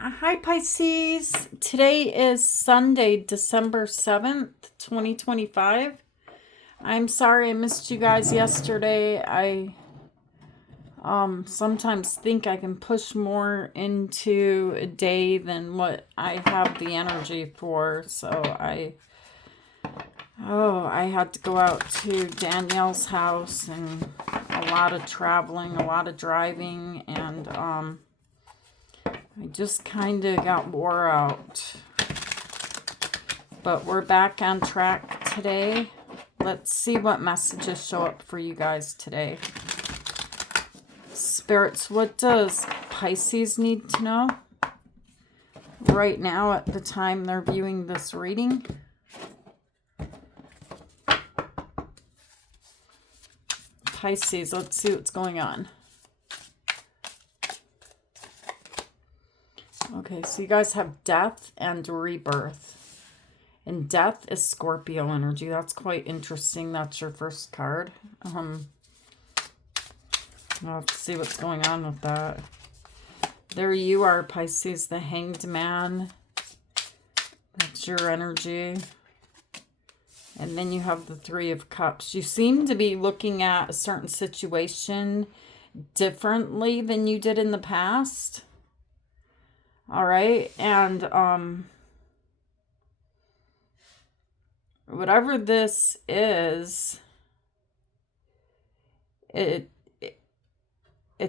Hi, Pisces. Today is Sunday, December 7th, 2025. I'm sorry I missed you guys yesterday. I sometimes think I can push more into a day than what I have the energy for. So I had to go out to Danielle's house and a lot of traveling, a lot of driving, and I just kind of got wore out. But we're back on track today. Let's see what messages show up for you guys today. Spirits, what does Pisces need to know right now at the time they're viewing this reading? Pisces, let's see what's going on. Okay, so you guys have death and rebirth. And death is Scorpio energy. That's quite interesting. That's your first card. I'll have to see what's going on with that. There you are, Pisces, the Hanged Man. That's your energy. And then you have the Three of Cups. You seem to be looking at a certain situation differently than you did in the past. All right, and whatever this is, it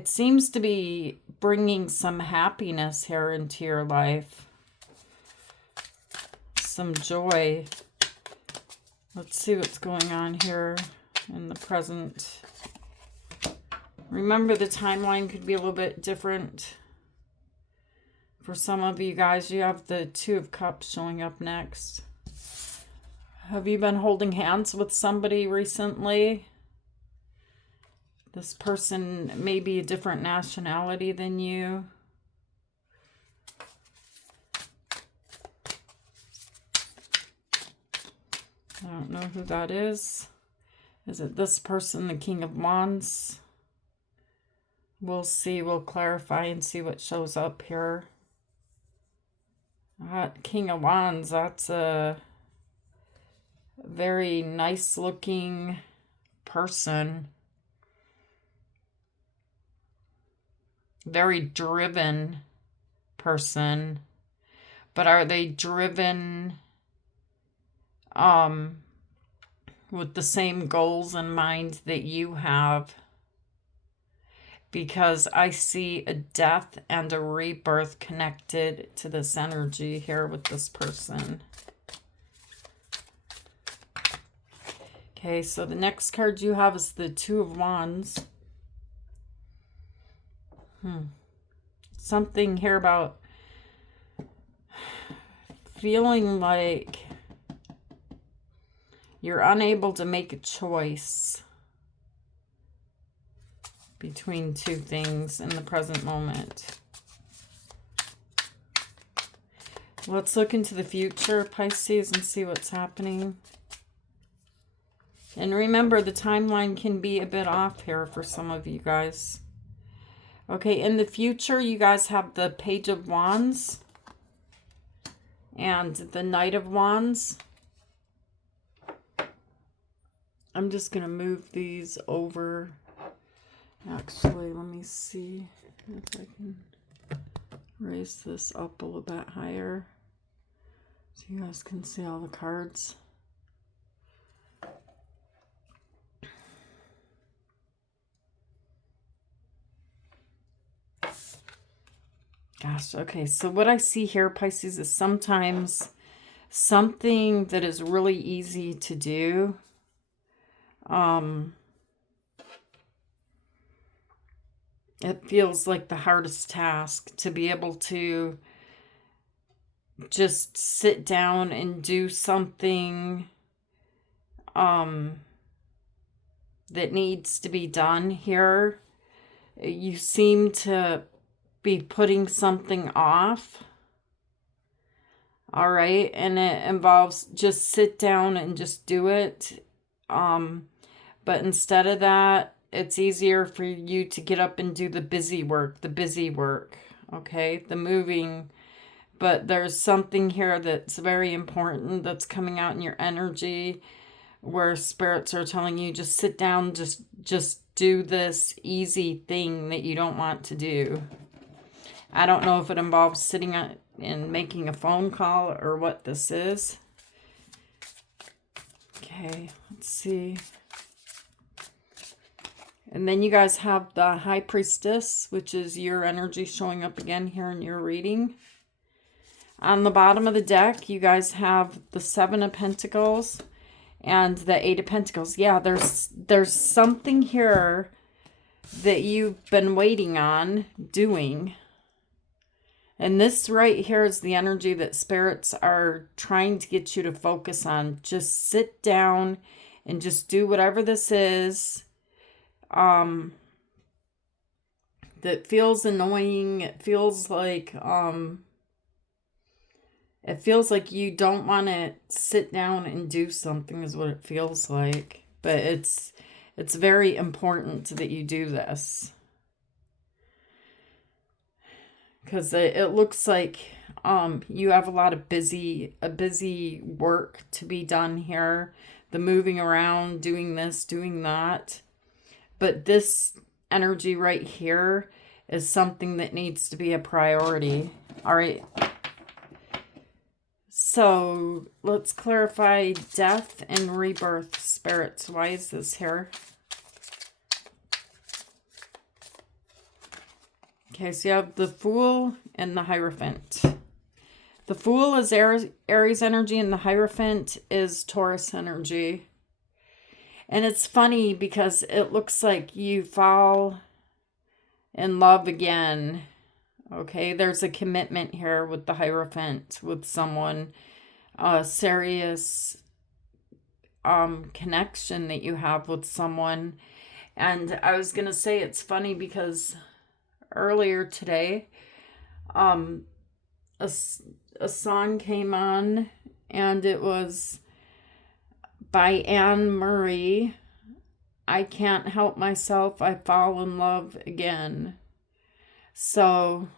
seems to be bringing some happiness here into your life, some joy. Let's see what's going on here in the present. Remember, the timeline could be a little bit different. For some of you guys, you have the Two of Cups showing up next. Have you been holding hands with somebody recently? This person may be a different nationality than you. I don't know who that is. Is it this person, the King of Wands? We'll see. We'll clarify and see what shows up here. King of Wands, that's a very nice looking person. Very driven person. But are they driven with the same goals in mind that you have? Because I see a death and a rebirth connected to this energy here with this person. Okay, so the next card you have is the Two of Wands. Something here about feeling like you're unable to make a choice between two things in the present moment. Let's look into the future, Pisces, and see what's happening. And remember, the timeline can be a bit off here for some of you guys. Okay, in the future, you guys have the Page of Wands and the Knight of Wands. I'm just going to move these over. Actually, let me see if I can raise this up a little bit higher so you guys can see all the cards. Gosh, okay, so what I see here, Pisces, is sometimes something that is really easy to do. It feels like the hardest task to be able to just sit down and do something that needs to be done here. You seem to be putting something off. All right, and it involves just sit down and just do it. But instead of that, it's easier for you to get up and do the busy work, okay? The moving but there's something here that's very important that's coming out in your energy, where spirits are telling you just sit down, just do this easy thing that you don't want to do. I don't know if it involves sitting and making a phone call or what this is. Okay, let's see. And then you guys have the High Priestess, which is your energy showing up again here in your reading. On the bottom of the deck, you guys have the Seven of Pentacles and the Eight of Pentacles. Yeah, there's something here that you've been waiting on doing. And this right here is the energy that spirits are trying to get you to focus on. Just sit down and just do whatever this is. That feels annoying. It feels like you don't want to sit down and do something is what it feels like. But it's very important that you do this. Because it looks like you have a lot of busy work to be done here. The moving around, doing this, doing that. But this energy right here is something that needs to be a priority. All right. So let's clarify death and rebirth, spirits. Why is this here? Okay, so you have the Fool and the Hierophant. The Fool is Aries energy and the Hierophant is Taurus energy. And it's funny because it looks like you fall in love again. Okay, there's a commitment here with the Hierophant, with someone, a serious connection that you have with someone. And I was going to say it's funny because earlier today, a song came on and it was by Anne Murray. I can't help myself, I fall in love again. So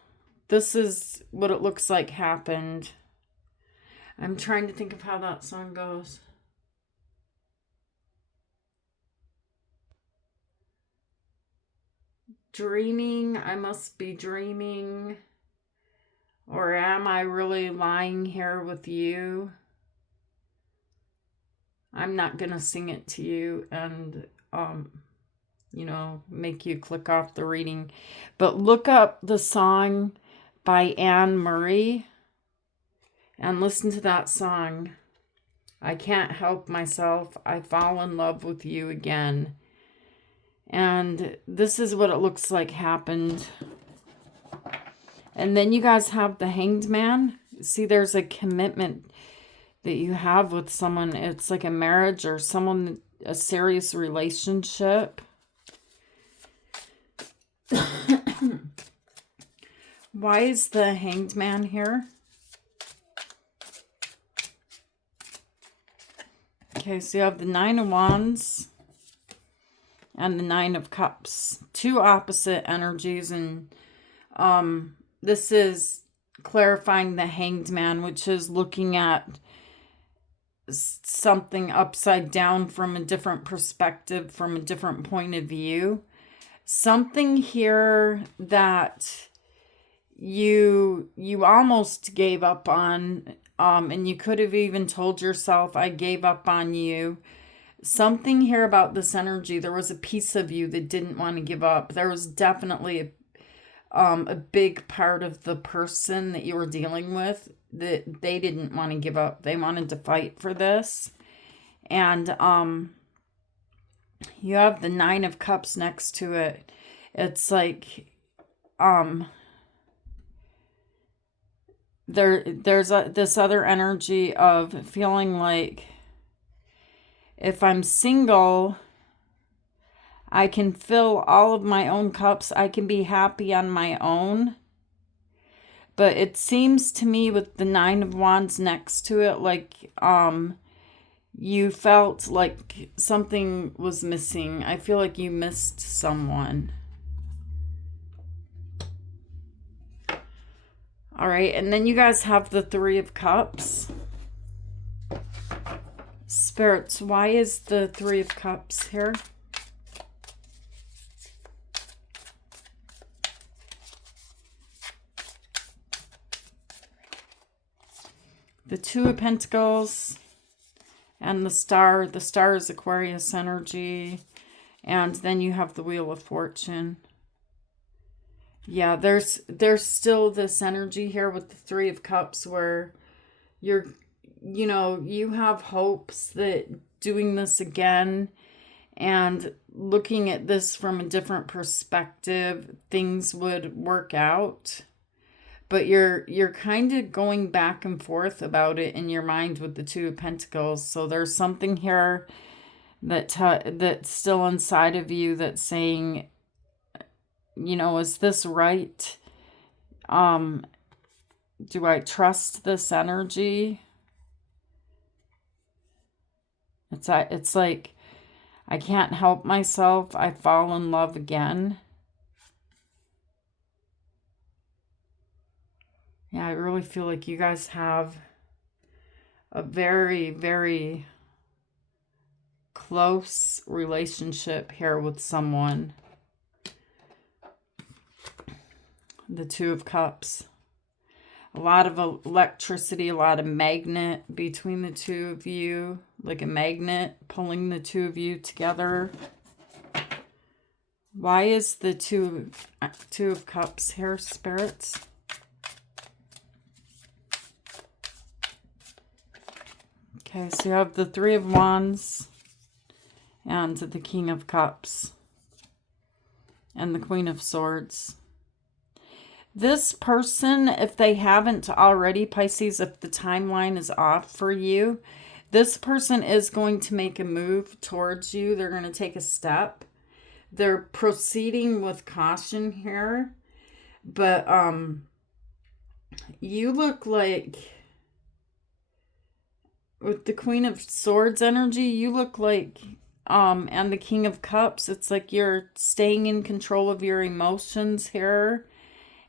this is what it looks like happened. I'm trying to think of how that song goes. Dreaming, I must be dreaming. Or am I really lying here with you? I'm not going to sing it to you and, make you click off the reading. But look up the song by Anne Murray and listen to that song. I can't help myself. I fall in love with you again. And this is what it looks like happened. And then you guys have the Hanged Man. See, there's a commitment that you have with someone. It's like a marriage or a serious relationship. Why is the Hanged Man here? Okay, so you have the Nine of Wands and the Nine of Cups. Two opposite energies, and this is clarifying the Hanged Man, which is looking at something upside down from a different perspective, from a different point of view. Something here that you almost gave up on, and you could have even told yourself, I gave up on you. Something here about this energy, there was a piece of you that didn't want to give up. There was definitely a big part of the person that you were dealing with that they didn't want to give up. They wanted to fight for this. And you have the Nine of Cups next to it. It's like there's this other energy of feeling like if I'm single, I can fill all of my own cups. I can be happy on my own. But it seems to me with the Nine of Wands next to it, like you felt like something was missing. I feel like you missed someone. All right, and then you guys have the Three of Cups. Spirits, why is the Three of Cups here? The Two of Pentacles and the Star. The Star is Aquarius energy. And then you have the Wheel of Fortune. Yeah, there's still this energy here with the Three of Cups where you have hopes that doing this again and looking at this from a different perspective, things would work out. But you're kind of going back and forth about it in your mind with the Two of Pentacles. So there's something here that's still inside of you that's saying, is this right? Do I trust this energy? It's like I can't help myself. I fall in love again. Yeah, I really feel like you guys have a very, very close relationship here with someone. The Two of Cups. A lot of electricity, a lot of magnet between the two of you. Like a magnet pulling the two of you together. Why is the Two of Cups here, spirits? Okay, so you have the Three of Wands and the King of Cups and the Queen of Swords. This person, if they haven't already, Pisces, if the timeline is off for you, this person is going to make a move towards you. They're going to take a step. They're proceeding with caution here. But you look like, with the Queen of Swords energy, you look like, and the King of Cups, it's like you're staying in control of your emotions here.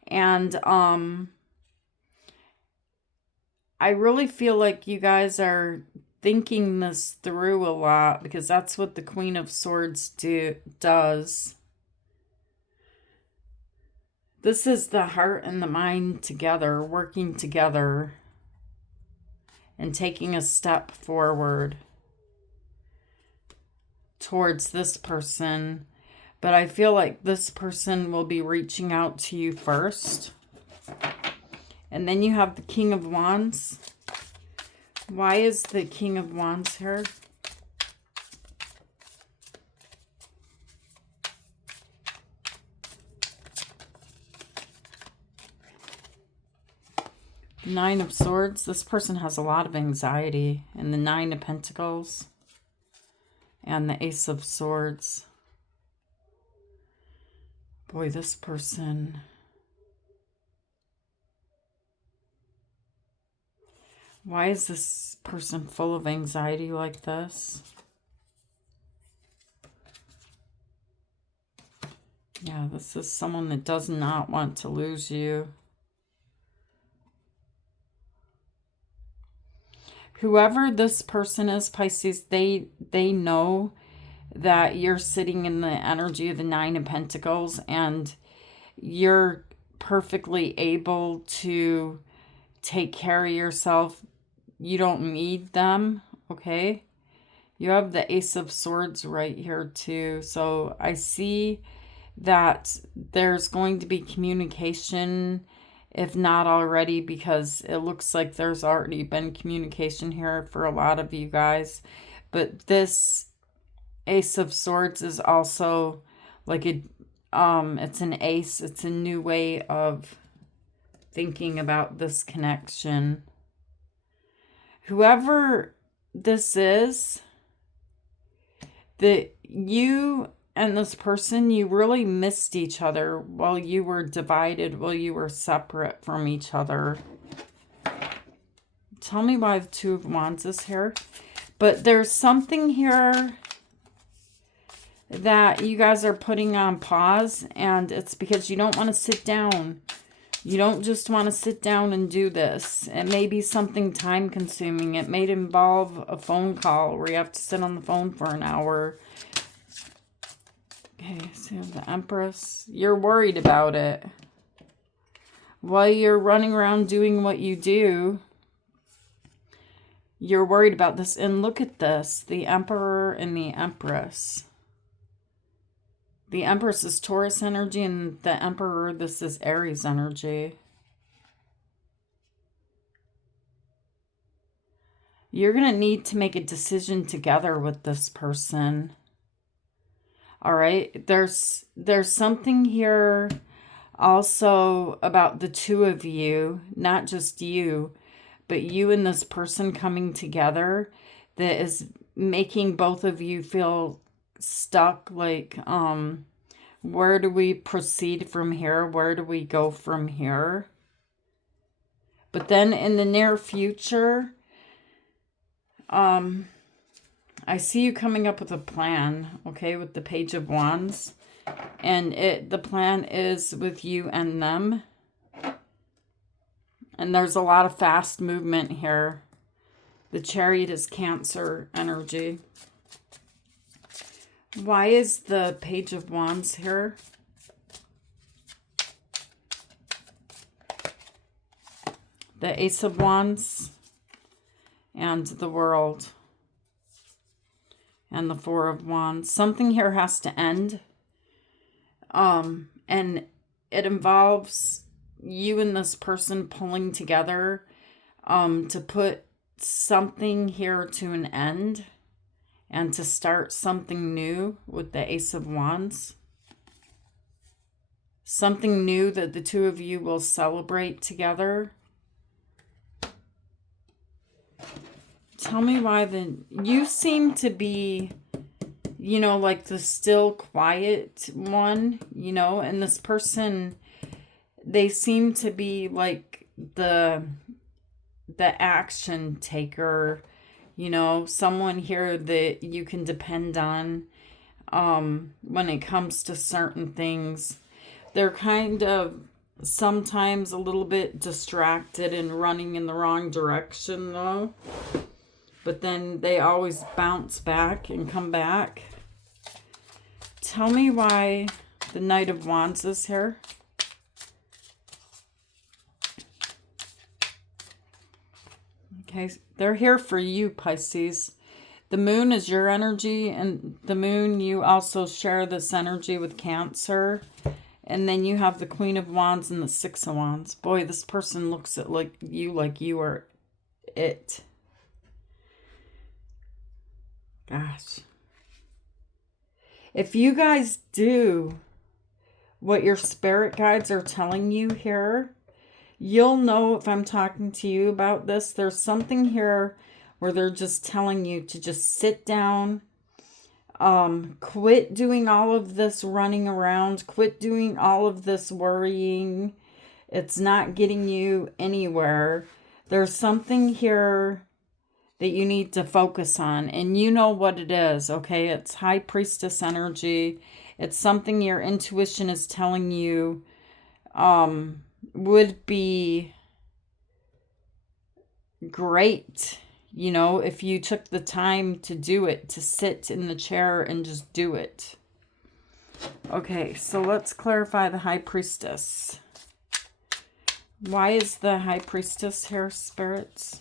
And I really feel like you guys are thinking this through a lot, because that's what the Queen of Swords does. This is the heart and the mind together, working together and taking a step forward towards this person. But I feel like this person will be reaching out to you first. And then you have the King of Wands. Why is the King of Wands here? Nine of Swords. This person has a lot of anxiety. And the Nine of Pentacles. And the Ace of Swords. Boy, this person. Why is this person full of anxiety like this? Yeah, this is someone that does not want to lose you. Whoever this person is, Pisces, they know that you're sitting in the energy of the Nine of Pentacles and you're perfectly able to take care of yourself. You don't need them, okay? You have the Ace of Swords right here too. So I see that there's going to be communication, if not already, because it looks like there's already been communication here for a lot of you guys. But this Ace of Swords is also like it's an ace. It's a new way of thinking about this connection. Whoever this is, that you and this person, you really missed each other while you were divided, while you were separate from each other. Tell me why the Two of Wands is here. But there's something here that you guys are putting on pause, and it's because you don't want to sit down You don't just want to sit down and do this. It may be something time consuming. It may involve a phone call where you have to sit on the phone for an hour. Okay, so the Empress. You're worried about it. While you're running around doing what you do, you're worried about this. And look at this. The Emperor and the Empress. The Empress is Taurus energy, and the Emperor, this is Aries energy. You're going to need to make a decision together with this person. All right? There's something here also about the two of you, not just you, but you and this person coming together that is making both of you feel stuck, like, where do we proceed from here? Where do we go from here? But then in the near future, I see you coming up with a plan, okay, with the Page of Wands. And the plan is with you and them. And there's a lot of fast movement here. The Chariot is Cancer energy. Why is the Page of Wands here? The Ace of Wands and the World and the Four of Wands. Something here has to end. And it involves you and this person pulling together to put something here to an end. And to start something new with the Ace of Wands. Something new that the two of you will celebrate together. Tell me why you seem to be, you know, like the still quiet one, you know, and this person, they seem to be like the action taker. You know, someone here that you can depend on when it comes to certain things. They're kind of sometimes a little bit distracted and running in the wrong direction, though. But then they always bounce back and come back. Tell me why the Knight of Wands is here. Okay, they're here for you, Pisces. The moon is your energy, and the moon, you also share this energy with Cancer. And then you have the Queen of Wands and the Six of Wands. Boy, this person looks at like you are it. Gosh. If you guys do what your spirit guides are telling you here, you'll know if I'm talking to you about this. There's something here where they're just telling you to just sit down, quit doing all of this running around, quit doing all of this worrying. It's not getting you anywhere. There's something here that you need to focus on, and you know what it is, okay? It's High Priestess energy. It's something your intuition is telling you would be great, you know, if you took the time to do it, to sit in the chair and just do it. Okay, so let's clarify the High Priestess. Why is the High Priestess here, spirits?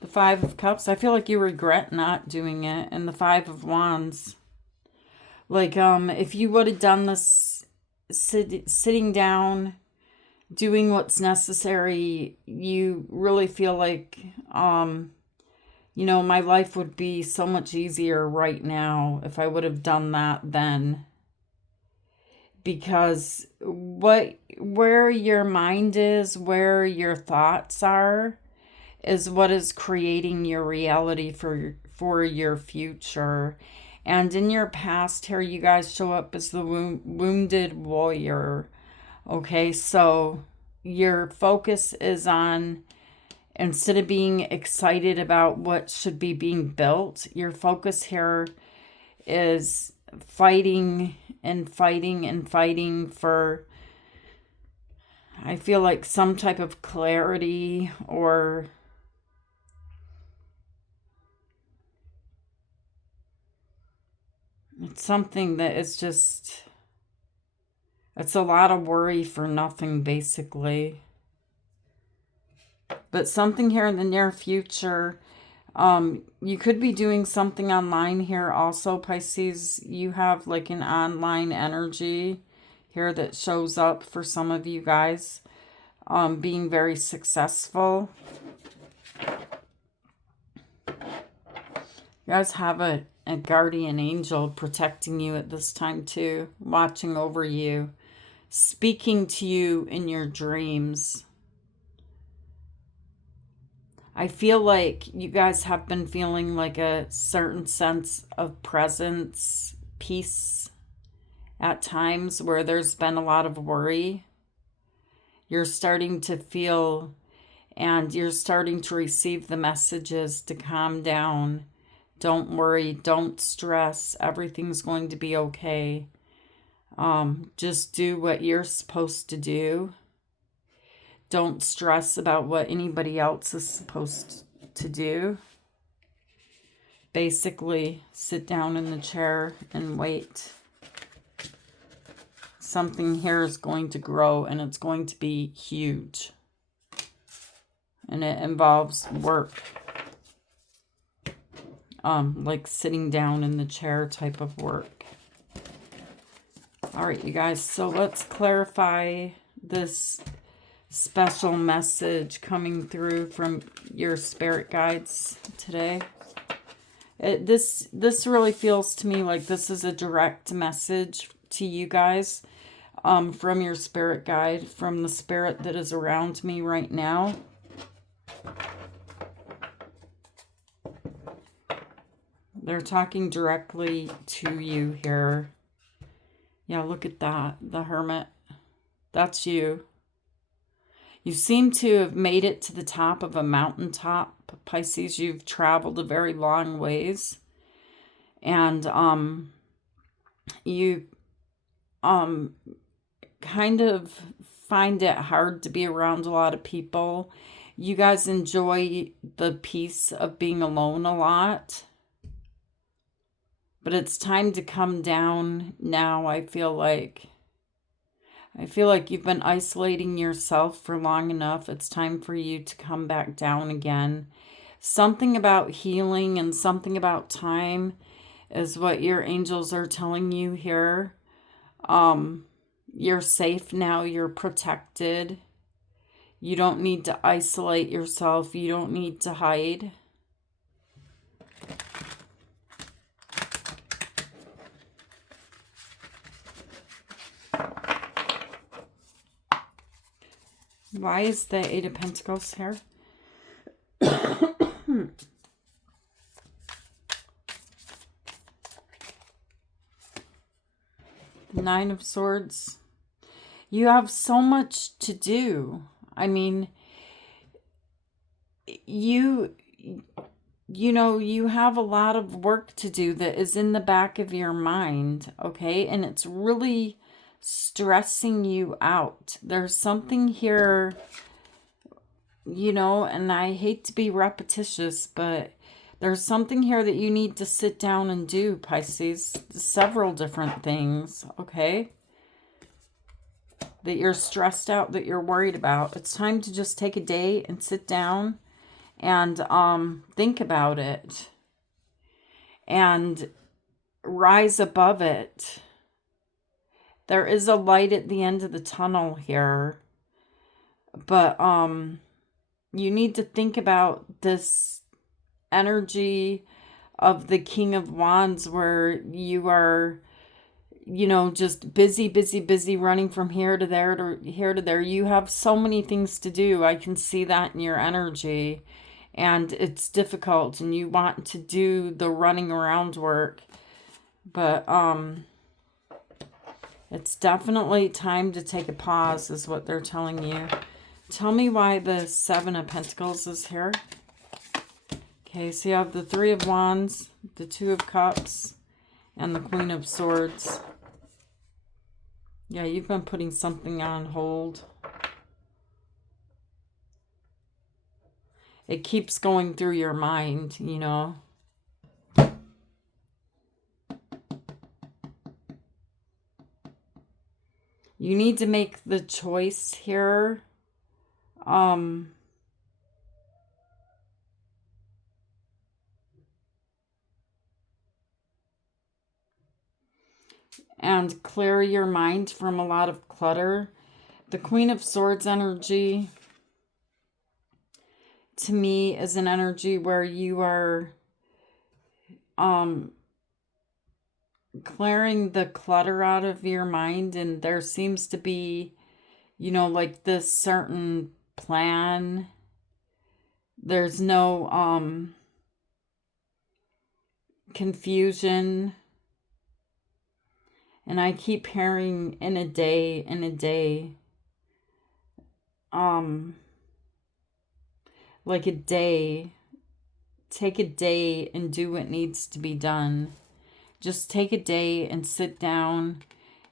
The Five of Cups. I feel like you regret not doing it. And the Five of Wands. Like, if you would have done this sitting down, doing what's necessary, you really feel like, you know, my life would be so much easier right now if I would have done that then. Because where your mind is, where your thoughts are, is what is creating your reality for your future. And in your past here, you guys show up as the wounded warrior. Okay, so your focus is on, instead of being excited about what should be being built, your focus here is fighting and fighting and fighting for, I feel like, some type of clarity, or it's something that is just, it's a lot of worry for nothing, basically. But something here in the near future, you could be doing something online here also, Pisces. You have like an online energy here that shows up for some of you guys, being very successful. You guys have a guardian angel protecting you at this time too, watching over you, speaking to you in your dreams. I feel like you guys have been feeling like a certain sense of presence, peace at times where there's been a lot of worry. You're starting to feel, and you're starting to receive the messages to calm down. Don't worry, don't stress, everything's going to be okay. Just do what you're supposed to do. Don't stress about what anybody else is supposed to do. Basically, sit down in the chair and wait. Something here is going to grow, and it's going to be huge. And it involves work. Like sitting down in the chair type of work. All right, you guys, so let's clarify this special message coming through from your spirit guides today. This really feels to me like this is a direct message to you guys, from your spirit guide, from the spirit that is around me right now. They're talking directly to you here. Yeah, look at that, the Hermit. That's you. You seem to have made it to the top of a mountaintop, Pisces. You've traveled a very long ways. And you kind of find it hard to be around a lot of people. You guys enjoy the peace of being alone a lot. But it's time to come down now, I feel like. I feel like you've been isolating yourself for long enough. It's time for you to come back down again. Something about healing and something about time is what your angels are telling you here. You're safe now. You're protected. You don't need to isolate yourself. You don't need to hide. Why is the Eight of Pentacles here? Nine of Swords. You have so much to do. I mean, you know, you have a lot of work to do that is in the back of your mind, okay? And it's really stressing you out. There's something here, you know, and I hate to be repetitious, but there's something here that you need to sit down and do, Pisces. Several different things, okay? That you're stressed out, that you're worried about. It's time to just take a day and sit down and think about it and rise above it. There is a light at the end of the tunnel here, but you need to think about this energy of the King of Wands where you are, you know, just busy running from here to there to here to there. You have so many things to do. I can see that in your energy, and it's difficult, and you want to do the running around work, but it's definitely time to take a pause is what they're telling you. Tell me why the Seven of Pentacles is here. Okay, so you have the Three of Wands, the Two of Cups, And the Queen of Swords. Yeah, you've been putting something on hold. It keeps going through your mind, you know. You need to make the choice here. And clear your mind from a lot of clutter. The Queen of Swords energy, to me, is an energy where you are clearing the clutter out of your mind, and there seems to be, you know, like this certain plan. There's no confusion. And I keep hearing in a day. Like a day. Take a day and do what needs to be done. Just take a day and sit down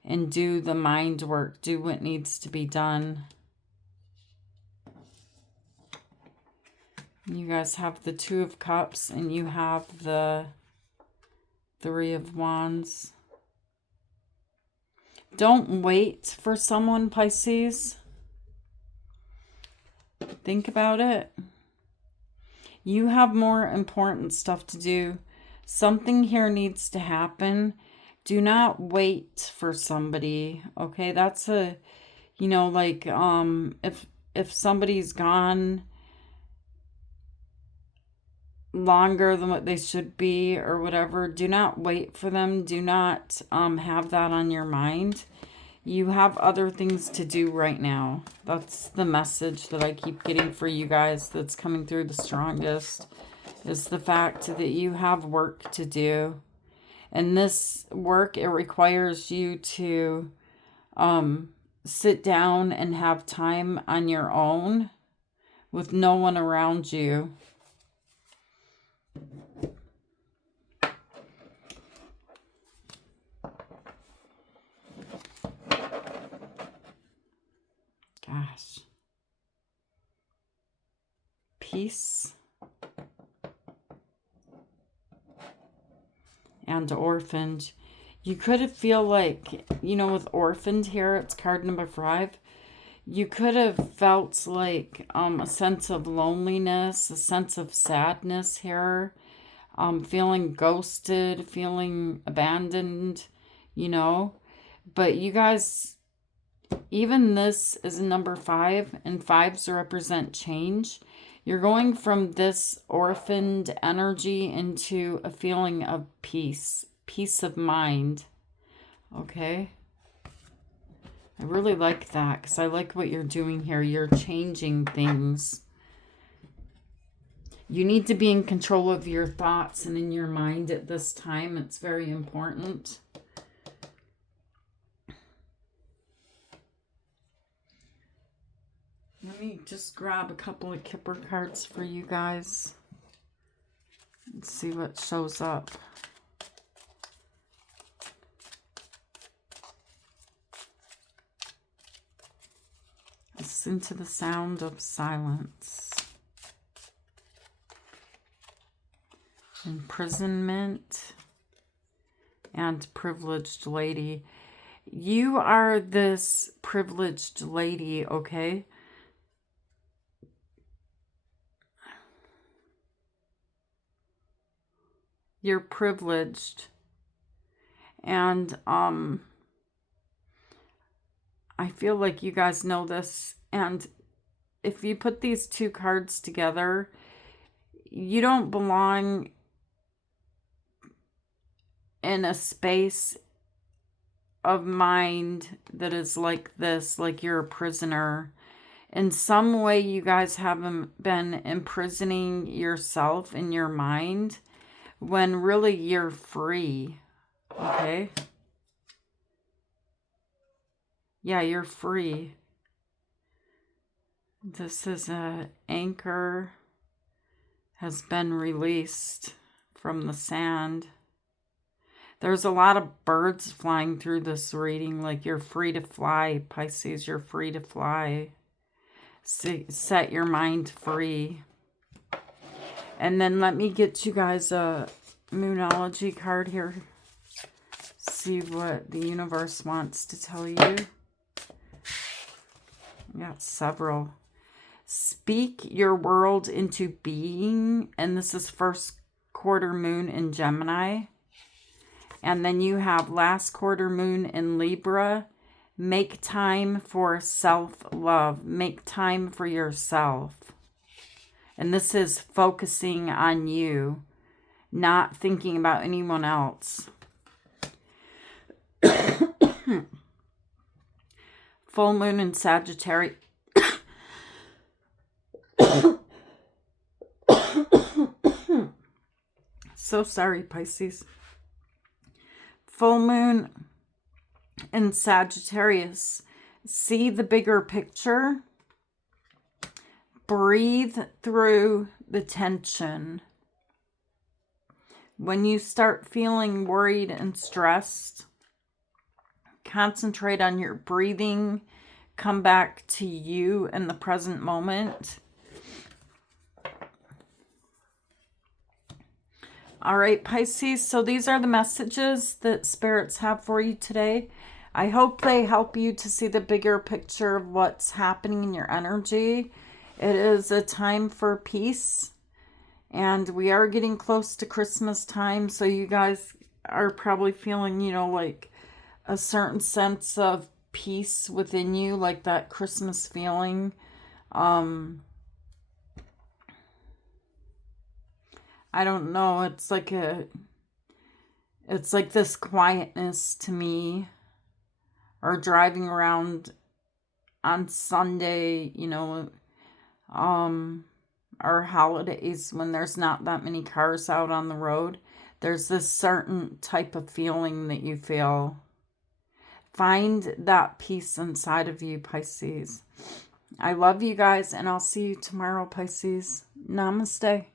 and do the mind work. Do what needs to be done. You guys have the Two of Cups and you have the Three of Wands. Don't wait for someone, Pisces. Think about it. You have more important stuff to do. Something here needs to happen. Do not wait for somebody. Okay, that's a, you know, like if somebody's gone longer than what they should be or whatever, do not wait for them. Do not have that on your mind. You have other things to do right now. That's the message that I keep getting for you guys that's coming through the strongest, is the fact that you have work to do. And this work, it requires you to sit down and have time on your own with no one around you. Gosh. Peace. And orphaned. You could feel like, you know, with orphaned here, it's card number 5. You could have felt like a sense of loneliness, a sense of sadness here. Feeling ghosted, feeling abandoned, you know. But you guys, even this is number 5, and 5s represent change. You're going from this orphaned energy into a feeling of peace of mind. Okay? I really like that because I like what you're doing here. You're changing things. You need to be in control of your thoughts and in your mind at this time. It's very important. Let me just grab a couple of Kipper cards for you guys. Let's see what shows up. Listen to the sound of silence. Imprisonment and privileged lady. You are this privileged lady, okay? You're privileged. And I feel like you guys know this. And if you put these two cards together, you don't belong in a space of mind that is like this, like you're a prisoner. In some way, you guys haven't been imprisoning yourself in your mind when really you're free, okay? Yeah, you're free. This is an anchor has been released from the sand. There's a lot of birds flying through this reading. Like, you're free to fly, Pisces. You're free to fly. Set your mind free. And then let me get you guys a Moonology card here. See what the universe wants to tell you. I got several. Speak your world into being. And this is first quarter moon in Gemini. And then you have last quarter moon in Libra. Make time for self-love. Make time for yourself. And this is focusing on you, not thinking about anyone else. Full moon in Sagittarius. So sorry, Pisces. Full moon in Sagittarius. See the bigger picture. Breathe through the tension. When you start feeling worried and stressed, concentrate on your breathing. Come back to you in the present moment. All right, Pisces, so these are the messages that spirits have for you today. I hope they help you to see the bigger picture of what's happening in your energy. It is a time for peace, and we are getting close to Christmas time, so you guys are probably feeling, you know, like a certain sense of peace within you, like that Christmas feeling. I don't know, it's like this quietness to me, or driving around on Sunday, you know, or holidays when there's not that many cars out on the road. There's this certain type of feeling that you feel. Find that peace inside of you, Pisces. I love you guys, and I'll see you tomorrow, Pisces. Namaste.